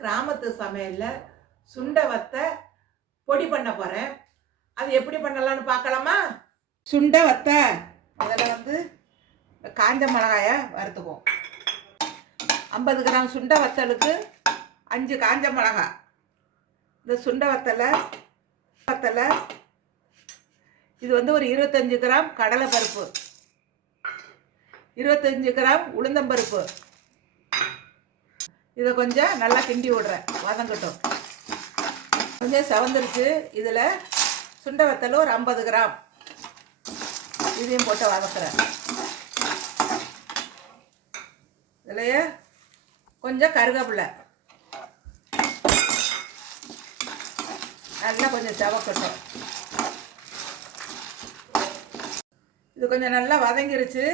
கிராமத்து சமையலில் சுண்டவத்தை பொடி பண்ண போகிறேன் அது எப்படி பண்ணலாம்னு பார்க்கலாமா? சுண்டவத்தை அதில் வந்து காஞ்ச மிளகாயை வறுத்துக்குவோம். ஐம்பது கிராம் சுண்ட வத்தலுக்கு அஞ்சு காஞ்ச மிளகாய் இந்த சுண்டை வத்தலை வத்தலை இது வந்து ஒரு இருபத்தஞ்சு கிராம் கடலை பருப்பு இருபத்தஞ்சு கிராம் உளுந்தம்பருப்பு. இதை கொஞ்சம் நல்லா கிண்டி விடுறேன். வதங்கட்டும் கொஞ்சம் செவந்துருச்சு இதில் சுண்டை வத்தல் ஒரு ஐம்பது கிராம். இதையும் போட்டு வதக்குறேன். இதுலையே கொஞ்சம் கருகப்பில்லை. நல்லா கொஞ்சம் செவக்கட்டும். இது கொஞ்சம் நல்லா வதங்கிருச்சு.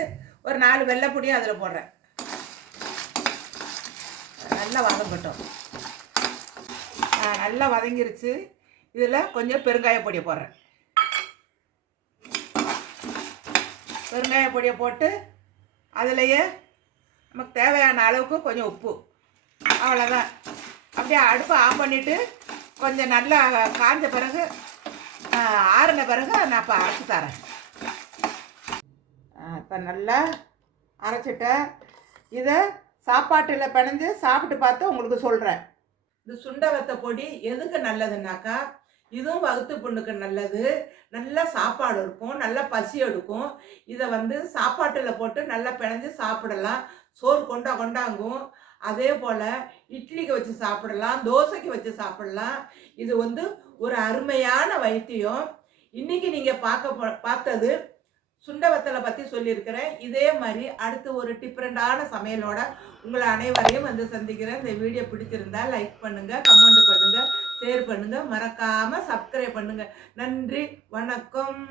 ஒரு நாலு வெள்ளைப்பொடியும் அதில் போடுறேன். நல்லா வதங்கட்டும். நல்லா வதங்கிருச்சு. இதில் கொஞ்சம் பெருங்காய பொடியை போடுறேன். பெருங்காய பொடியை போட்டு அதுலேயே நமக்கு தேவையான அளவுக்கு கொஞ்சம் உப்பு. அவ்வளோதான் அப்படியே அடுப்பை ஆஃப் பண்ணிவிட்டு கொஞ்சம் நல்லா காஞ்ச பிறகு ஆறின பிறகு நான் இப்போ அரைச்சி தரேன். இப்போ நல்லா அரைச்சிட்டேன். இதை சாப்பாட்டில் பிணைஞ்சு சாப்பிட்டு பார்த்து உங்களுக்கு சொல்கிறேன் இந்த சுண்டவத்த பொடி எதுக்கு நல்லதுன்னாக்கா இதுவும் வகுத்து புண்ணுக்கு நல்லது. நல்லா சாப்பாடு இருக்கும் நல்லா பசி எடுக்கும். இதை வந்து சாப்பாட்டில் போட்டு நல்லா பிணைஞ்சு சாப்பிடலாம். சோறு கொண்டா கொண்டாங்கும். அதே போல் இட்லிக்கு வச்சு சாப்பிடலாம் தோசைக்கு வச்சு சாப்பிடலாம். இது வந்து ஒரு அருமையான வைத்தியம். இன்னைக்கு நீங்கள் பார்க்க பார்த்தது சுண்டவத்தலை பற்றி சொல்லியிருக்கிறேன். இதே மாதிரி அடுத்து ஒரு டிஃப்ரெண்டான சமையலோட உங்களை அனைவரையும் வந்து சந்திக்கிறேன். இந்த வீடியோ பிடிச்சிருந்தா லைக் பண்ணுங்கள் கமெண்ட் பண்ணுங்கள் ஷேர் பண்ணுங்கள் மறக்காமல் சப்ஸ்கிரைப் பண்ணுங்கள் நன்றி வணக்கம்.